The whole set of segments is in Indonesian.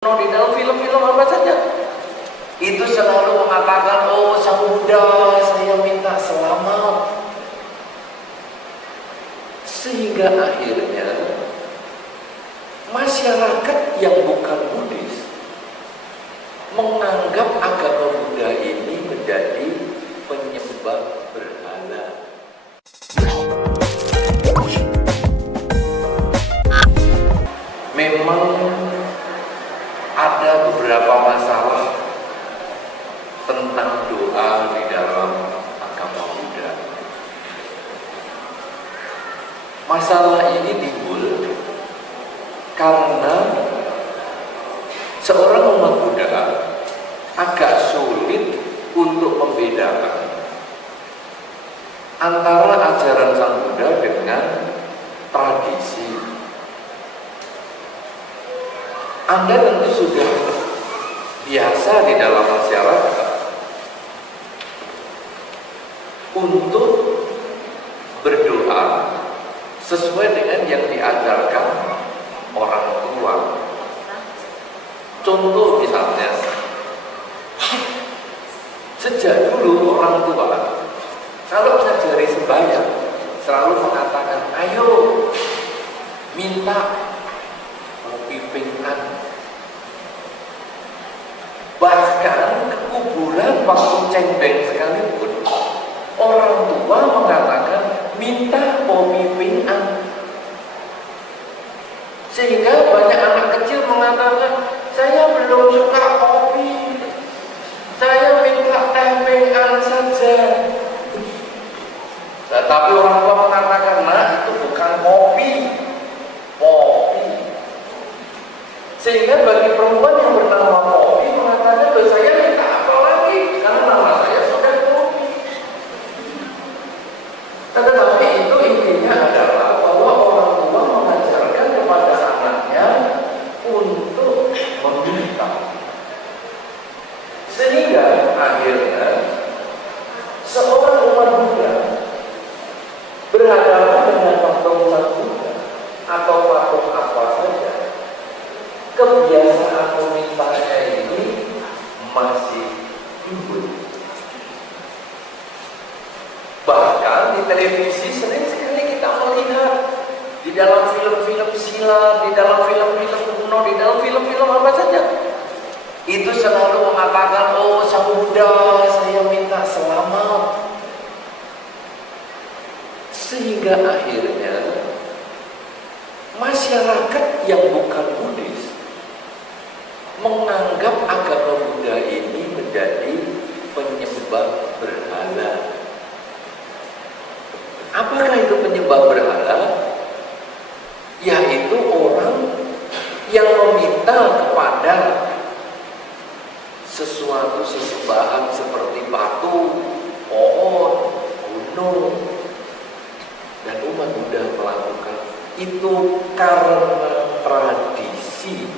Di dalam film-film apa saja itu selalu mengatakan, oh Sang Buddha, saya minta selamat. Sehingga akhirnya masyarakat yang bukan Buddhis menganggap agama Buddha ini menjadi penyembah berhala. Memang ada beberapa masalah tentang doa di dalam agama Buddha. Masalah ini timbul karena seorang umat Buddha agak sulit untuk membedakan antara ajaran Sang Buddha dengan tradisi. Anda tentu sudah biasa di dalam masyarakat untuk berdoa sesuai dengan yang diajarkan orang tua. Contoh misalnya, sejak dulu orang tua kalau mengajari sembahyang selalu mengatakan, ayo minta pipingan. Bahkan ke kuburan waktu cengbeng sekalipun orang tua mengatakan minta pipingan. Sehingga banyak anak kecil mengatakan, saya belum suka kopi, saya minta tempean saja. Tetapi orang tua mengatakan, nah itu bukan kopi. Sehingga bagi perempuan yang bernama Poppy mengatakan, saya minta apa lagi? Karena nama saya sudah Poppy. Tetapi itu intinya adalah bahwa orang tua mengajarkan kepada anaknya untuk meminta. Sehingga akhirnya seorang umat Buddha berhadapan dengan patung Sang Buddha atau patung apa saja, kebiasaan memintanya ini masih timbul. Bahkan di televisi sering sekali kita melihat di dalam film-film silat, di dalam film-film kuno, di dalam film-film apa saja, itu selalu mengatakan, oh Sang Buddha, saya minta selamat. Sehingga akhirnya masyarakat yang bukan Buddhis menganggap agama Buddha ini menjadi penyembah berhala. Apakah itu penyembah berhala? Yaitu orang yang meminta kepada sesuatu sesembahan seperti batu, pohon, gunung, dan umat Buddha melakukan itu karena tradisi.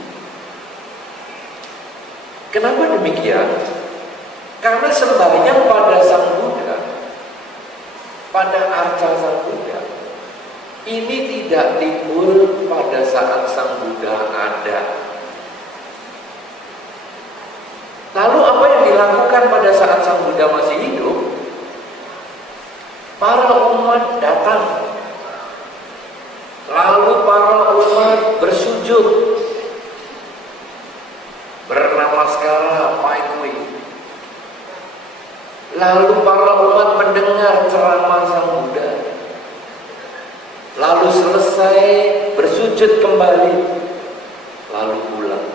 Kenapa demikian? Karena sembahyang pada Sang Buddha, pada arca Sang Buddha, ini tidak timbul pada saat Sang Buddha ada. Lalu apa yang dilakukan pada saat Sang Buddha masih hidup? Para umat datang, lalu para umat bersujud, bernamaskara, paikui. Lalu para umat mendengar ceramah Sang Buddha, lalu selesai bersujud kembali, lalu pulang.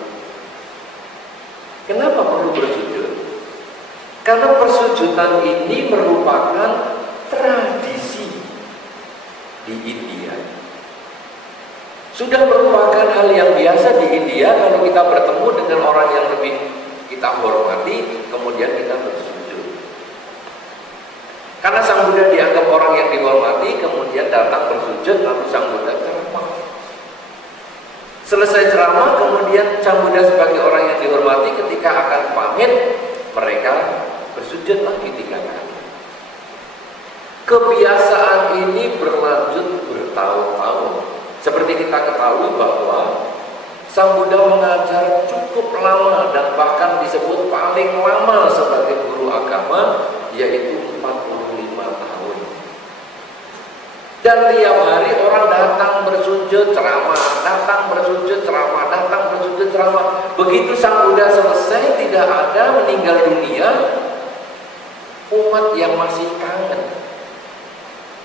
Kenapa perlu bersujud? Karena persujudan ini merupakan tradisi di India. Sudah merupakan hal yang biasa di India kalau kita bertemu dengan orang yang lebih kita hormati, kemudian kita bersujud. Karena Sang Buddha dianggap orang yang dihormati, kemudian datang bersujud, lalu Sang Buddha ceramah. Selesai ceramah, kemudian Sang Buddha sebagai orang yang dihormati ketika akan pamit, mereka bersujud lagi 3 kali. Kebiasaan ini berlanjut bertahun-tahun. Seperti kita ketahui bahwa Sang Buddha mengajar cukup lama dan bahkan disebut paling lama sebagai guru agama, yaitu 45 tahun. Dan tiap hari orang datang bersujud ceramah, datang bersujud ceramah, datang bersujud ceramah. Begitu Sang Buddha selesai, tidak ada meninggal dunia, umat yang masih kangen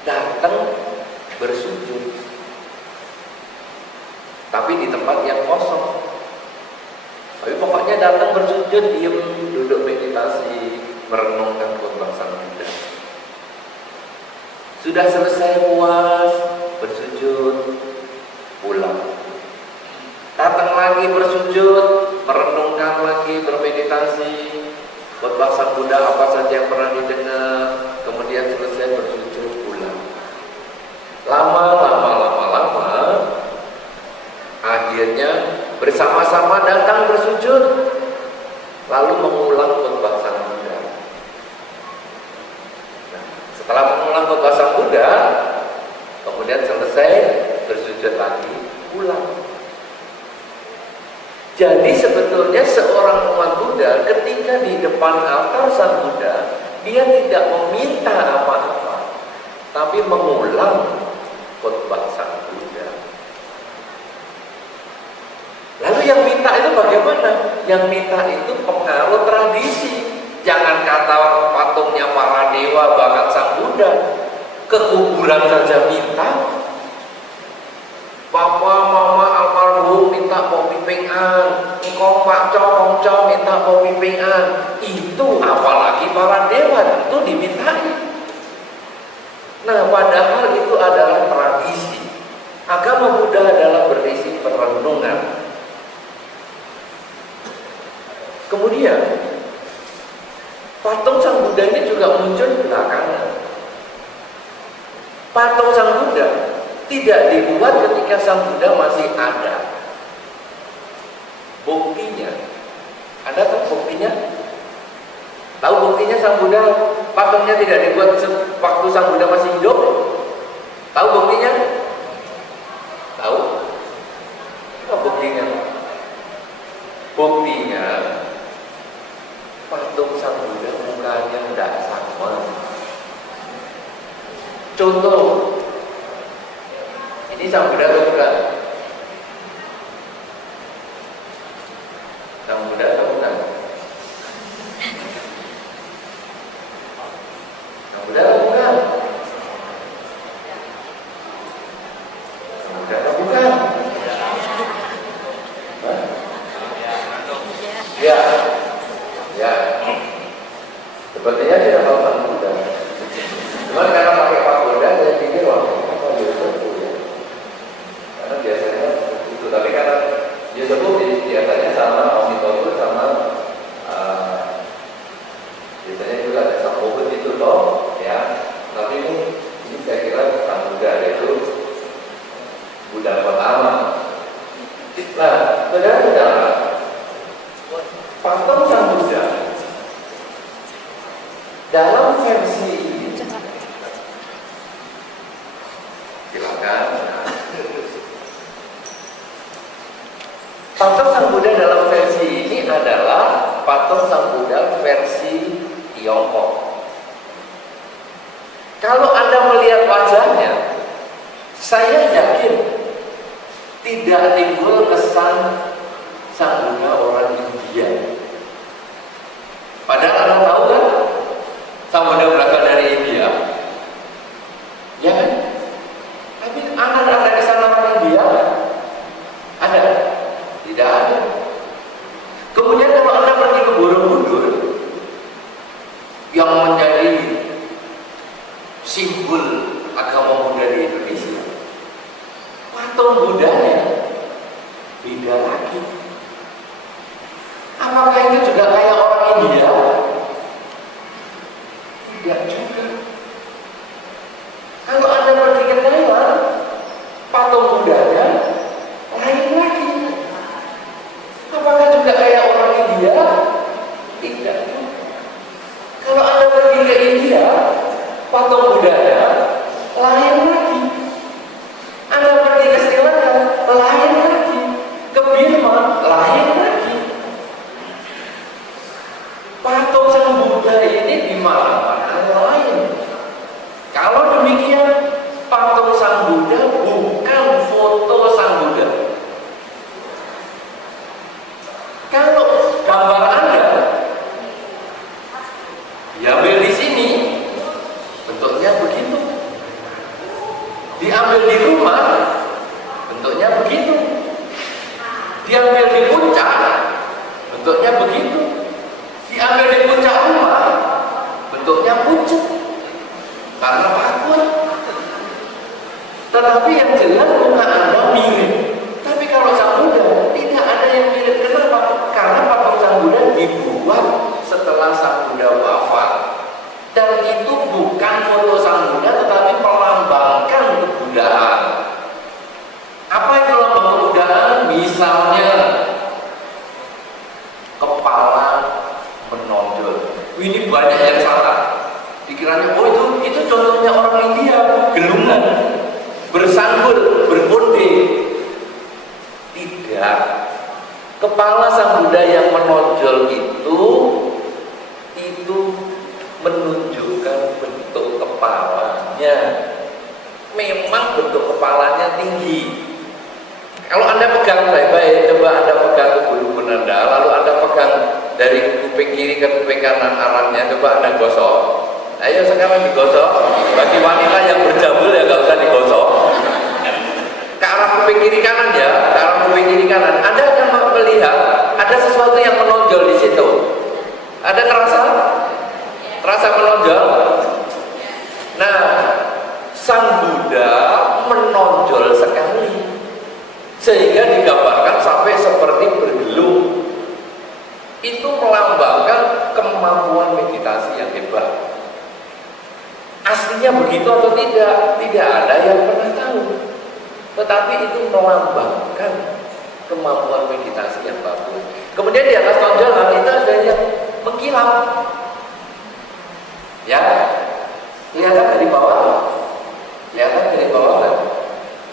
datang bersujud, tapi di tempat yang kosong. Tapi pokoknya datang bersujud, diam, duduk meditasi, merenungkan khotbah Sang Buddha. Sudah selesai puas, bersujud, pulang. Datang lagi bersujud, merenungkan lagi, bermeditasi, khotbah Sang Buddha apa saja yang pernah didengar, kemudian selesai bersujud, pulang. Lama, akhirnya bersama-sama datang bersujud, lalu mengulang khotbah Sang Buddha. Nah, setelah mengulang khotbah Sang Buddha, kemudian selesai bersujud lagi, pulang. Jadi sebetulnya seorang umat Buddha ketika di depan altar Sang Buddha, dia tidak meminta apa-apa, tapi mengulang khotbah Sang Buddha. Lalu yang minta itu bagaimana? Yang minta itu pengaruh tradisi. Jangan kata patungnya para dewa bahkan Sang Buddha, ke kuburan saja minta. Bapak, mama almarhum minta kopi pengan, engkau pak cong minta kopi pengan. Itu apalagi para dewa itu dimintai. Nah, padahal itu adalah tradisi. Agama Buddha adalah berisi perenungan. Kemudian patung Sang Buddha ini juga muncul belakangan. Patung Sang Buddha tidak dibuat ketika Sang Buddha masih ada. Buktinya, ada tak buktinya? Tahu buktinya Sang Buddha patungnya tidak dibuat waktu Sang Buddha masih hidup? Tahu buktinya? Tahu? Apa buktinya? Buktinya patung Sang Buddha mukanya tidak sama. Contoh, ini Sang Buddha bukan? Sang Buddha atau bukan? Sang Buddha atau bukan? Sang Buddha atau bukan? Hah? Ya. Ya, sepertinya tidak tahu Sang Buddha. Cuma karena pakai Pak Buddha, saya pikir wah, apa Yosef ya? Karena biasanya itu, tapi karena Yosef biasanya sama Om Itoku sama biasanya juga ada Sang Buddha itu loh, ya. Tapi ini saya kira Sang Buddha yaitu Buddha pertama. Nah, saudara-saudara, patung Sang Buddha dalam versi ini, silakan. Patung Sang Buddha dalam versi ini adalah patung Sang Buddha versi Tiongkok. Kalau Anda melihat wajahnya, saya yakin tidak timbul kesan Sang Buddha orang India. Padahal Anda tahu kan, Sang Buddha berasal dari India, ya kan? Tapi Anda ada kesan orang India? Ada? Tidak ada. Kemudian kalau Anda pergi ke Borobudur, yang menjadi simbol agama Buddha di Indonesia, patung Buddhanya beda lagi. Apakah itu juga kayak orang India? Tidak juga. Kalau Anda pergi ke Thailand, patung Buddhanya lain lagi. Apakah juga kayak orang India? Tidak juga. Kalau Anda pergi ke India, patung Buddhanya lain lagi. Anda pergi ke Sri Lanka, lain lagi. Ke Burma, demikian, patung Sang Buddha bukan foto Sang Buddha. Kalau gambar Anda diambil di sini, bentuknya begitu. Diambil di rumah, bentuknya begitu. Diambil di puncak, bentuknya begitu. Diambil di puncak rumah, bentuknya pucuk. Karena takut. Tetapi yang jelas muka Anda mirip. Tapi kalau Sang Buddha tidak ada yang mirip. Kenapa? Karena patung Sang Buddha dibuat setelah Sang Buddha wafat. Dan itu bukan foto Sang Buddha, tetapi melambangkan kebudayaan. Apa itu lambang kebudayaan? Misalnya kepala menonjol. Ini banyak yang salah. Dikiranya, oh itu contohnya orang India, gelungan, bersanggul, berbonde. Tidak. Kepala Sang Buddha yang menonjol itu menunjukkan bentuk kepalanya. Memang bentuk kepalanya tinggi. Kalau Anda pegang baik-baik, coba Anda pegang bulu penanda, lalu Anda pegang dari kuping kiri ke kuping kanan arahnya, coba Anda gosok. Ayo sekarang digosok. Bagi wanita yang berjambul ya nggak usah digosok. Ke arah kuping kiri kanan ya, ke arah kuping kiri kanan. Anda akan melihat ada sesuatu yang menonjol di situ. Ada terasa menonjol. Nah, Sang Buddha menonjol sekali, sehingga digambarkan sampai seperti bergelung. Itu melambangkan kemampuan meditasi yang hebat. Aslinya begitu atau tidak? Tidak ada yang pernah tahu. Tetapi itu melambangkan kemampuan meditasi yang bagus. Kemudian di atas tonjolan itu ada yang mengkilap. Ya, kelihatan dari bawah. Kelihatan dari bawah kan?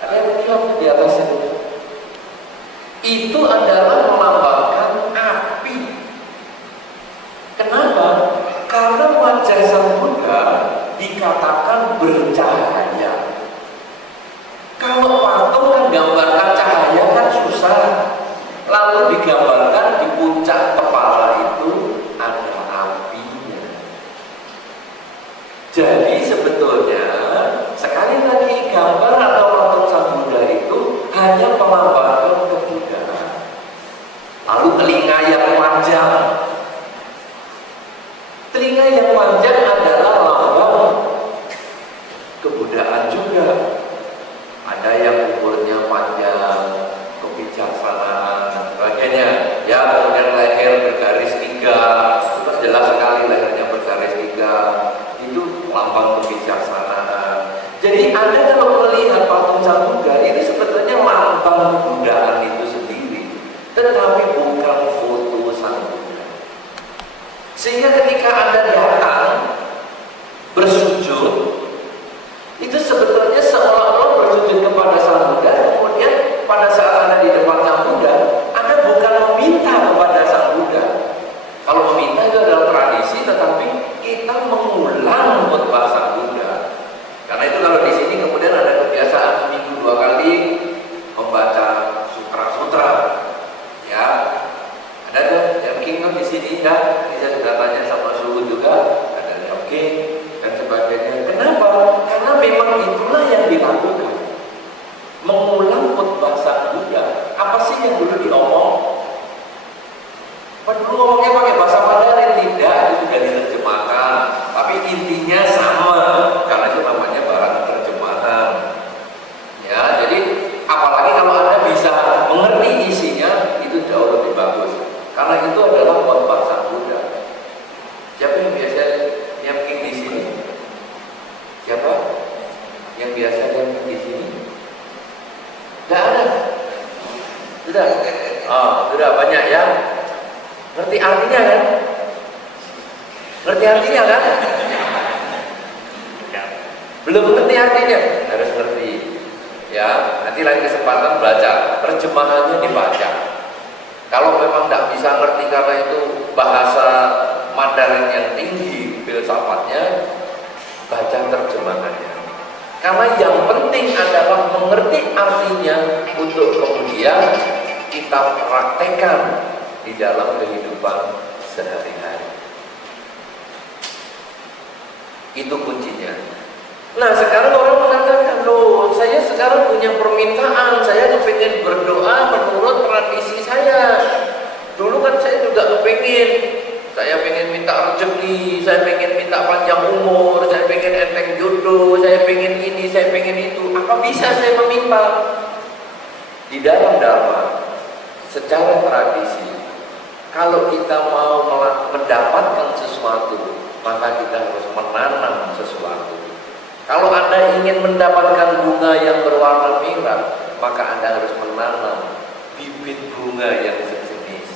Ada yang mengkilap di atas itu. Itu adalah melambangkan api. Kenapa? Karena wajah Sang Buddha dikatakan bercahaya. Kalau patung kan gambarkan cahaya kan susah. Lalu digambarkan di puncak kepala itu ada apinya. Jadi sebetulnya sekali lagi gambar atau patung Sang Buddha itu hanya melambangkan kebudayaan. Lalu telinga yang panjang. Telinga yang panjang adalah lambang kebudayaan juga. Ada yang umurnya panjang, kebijaksanaan, sebagainya. Ya, kemudian leher bergaris 3, itu jelas sekali lehernya bergaris 3. Itu lambang kebijaksanaan. Jadi Anda kalau melihat patung Sang Buddha itu sebetulnya lambang kebudayaan itu sendiri, tetapi bukan foto Sang Buddha. Sehingga ketika Anda datang bersujud, itu sebetulnya seolah-olah bersujud kepada Sang Buddha. Kemudian pada saat Anda di depan Sang Buddha, Anda bukan meminta kepada Sang Buddha. Kalau meminta itu adalah tradisi, tetapi kita mengulang khotbah Sang Buddha. Karena itu kalau di sini kemudian ada kebiasaan seminggu 2 kali membaca sutra-sutra. Ya, ada tuh King di sini ya. Saya sudah tanya sama suhu juga, ada King dan sebagainya. Kenapa? Karena memang itulah yang dilakukan. Mengulang khotbah Sang Buddha. Apa sih yang dulu diomong? Dulu ngomongnya pakai bahasa Mandarin, tidak, itu sudah diterjemahkan. Tapi intinya sama, karena itu namanya barang terjemahan. Ya, jadi apalagi kalau Anda bisa mengerti isinya, itu jauh lebih bagus. Karena itu adalah khotbah Sang Buddha. Siapa yang biasa nyamking di sini? Siapa yang biasa nyamking di sini? Tidak ada. Sudah. Oh, sudah banyak ya. Ngerti artinya kan? Ngerti artinya kan? Belum ngerti artinya, harus ngerti. Ya, nanti lain kesempatan baca, terjemahannya dibaca. Kalau memang tidak bisa ngerti karena itu bahasa Mandarin yang tinggi filsafatnya, baca terjemahannya. Karena yang penting adalah mengerti artinya untuk kemudian kita praktekkan di dalam kehidupan sehari-hari. Itu kuncinya. Nah, sekarang orang mengatakan, loh, saya sekarang punya permintaan, saya kepingin berdoa menurut tradisi saya. Dulu kan saya juga kepingin, saya pengen minta rezeki, saya pengen minta panjang umur, saya pengen enteng jodoh, saya pengen ini, saya pengen itu. Apa bisa saya meminta? Di dalam Dharma, secara tradisi, kalau kita mau mendapatkan sesuatu, maka kita harus menanam sesuatu. Kalau Anda ingin mendapatkan bunga yang berwarna merah, maka Anda harus menanam bibit bunga yang sejenis.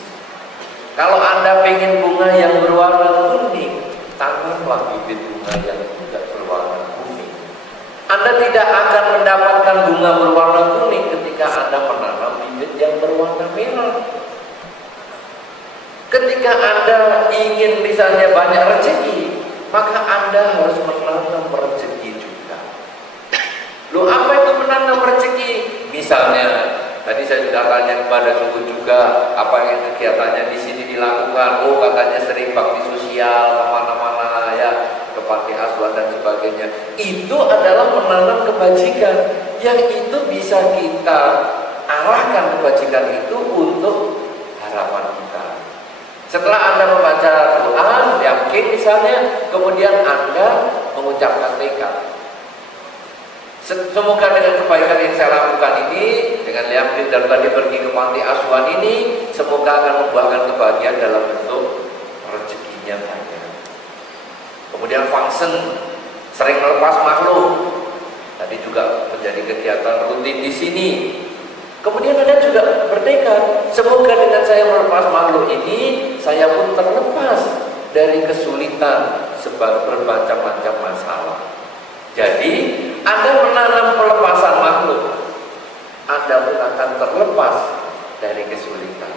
Kalau Anda ingin bunga yang berwarna kuning, tanamlah bibit bunga yang juga berwarna kuning. Anda tidak akan mendapatkan bunga berwarna kuning ketika Anda menanam bibit yang berwarna merah. Ketika Anda ingin misalnya banyak rezeki, maka Anda harus menanam rezeki juga. Loh, apa itu menanam rezeki? Misalnya, tadi saya sudah tanya kepada suku juga, apa yang kegiatannya di sini dilakukan. Oh, katanya sering bakti sosial kemana-mana ya, ke panti asuhan dan sebagainya. Itu adalah menanam kebajikan, yang itu bisa kita arahkan kebajikan itu untuk harapan kita. Setelah Anda membaca Quran, yakin misalnya, kemudian Anda mengucapkan tekad. Semoga dengan kebaikan yang saya lakukan ini, dengan yakin dan tadi pergi ke panti asuhan ini, semoga akan membuahkan kebahagiaan dalam bentuk rezekinya banyak. Kemudian function, sering melepas makhluk. Tadi juga menjadi kegiatan rutin di sini. Kemudian Anda juga bertekad, semoga dengan saya melepas makhluk ini, saya pun terlepas dari kesulitan sebab bermacam-macam masalah. Jadi, Anda menanam pelepasan makhluk, Anda pun akan terlepas dari kesulitan.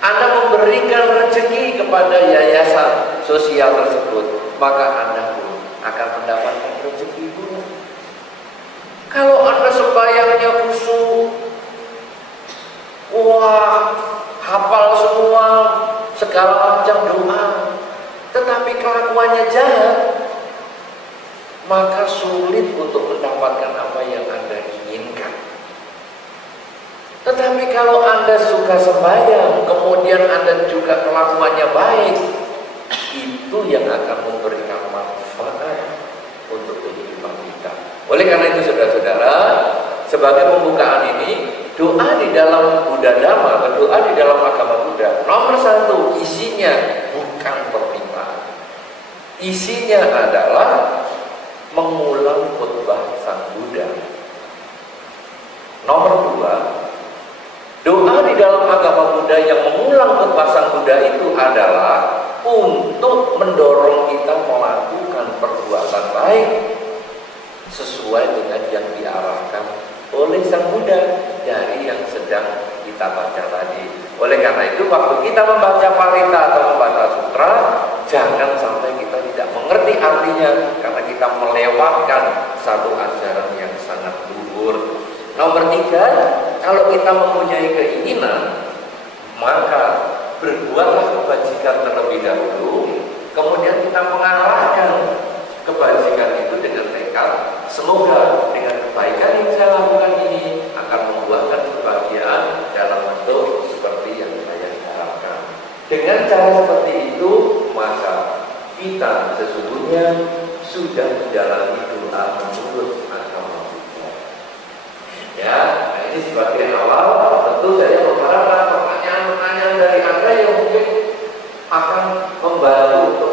Anda memberikan rezeki kepada yayasan sosial tersebut, maka Anda pun akan mendapatkan rezeki pula. Kalau Anda sembahyangnya khusyuk, wah, hafal semua segala macam doa, tetapi kelakuannya jahat, maka sulit untuk mendapatkan apa yang Anda inginkan. Tetapi kalau Anda suka sembahyang, kemudian Anda juga kelakuannya baik, itu yang akan memberikan manfaat untuk kehidupan kita. Oleh karena itu, saudara-saudara, sebagai pembukaan ini, doa di dalam Buddha Dhamma, doa di dalam agama Buddha, nomor satu, isinya bukan permintaan. Isinya adalah mengulang khutbah Sang Buddha. Nomor dua, doa di dalam agama Buddha yang mengulang khutbah Sang Buddha itu adalah untuk mendorong kita melakukan perbuatan baik sesuai dengan yang diarahkan oleh Sang Buddha dari yang sedang kita baca tadi. Oleh karena itu, waktu kita membaca Parita atau membaca sutra, jangan sampai kita tidak mengerti artinya karena kita melewatkan satu ajaran yang sangat luhur. Nomor tiga, kalau kita mempunyai keinginan, maka berbuatlah kebajikan terlebih dahulu, kemudian kita mengarahkan kebajikan itu dengan tekad, semoga dengan kebaikan yang saya lakukan ini akan membuahkan kebahagiaan dalam bentuk seperti yang saya harapkan. Dengan cara seperti itu, maka kita sesungguhnya sudah menjalani doa menurut agama Buddha. Ya, nah ini sebagai awal. Tentu saya mengharapkan pertanyaan-pertanyaan dari Anda yang mungkin akan membantu untuk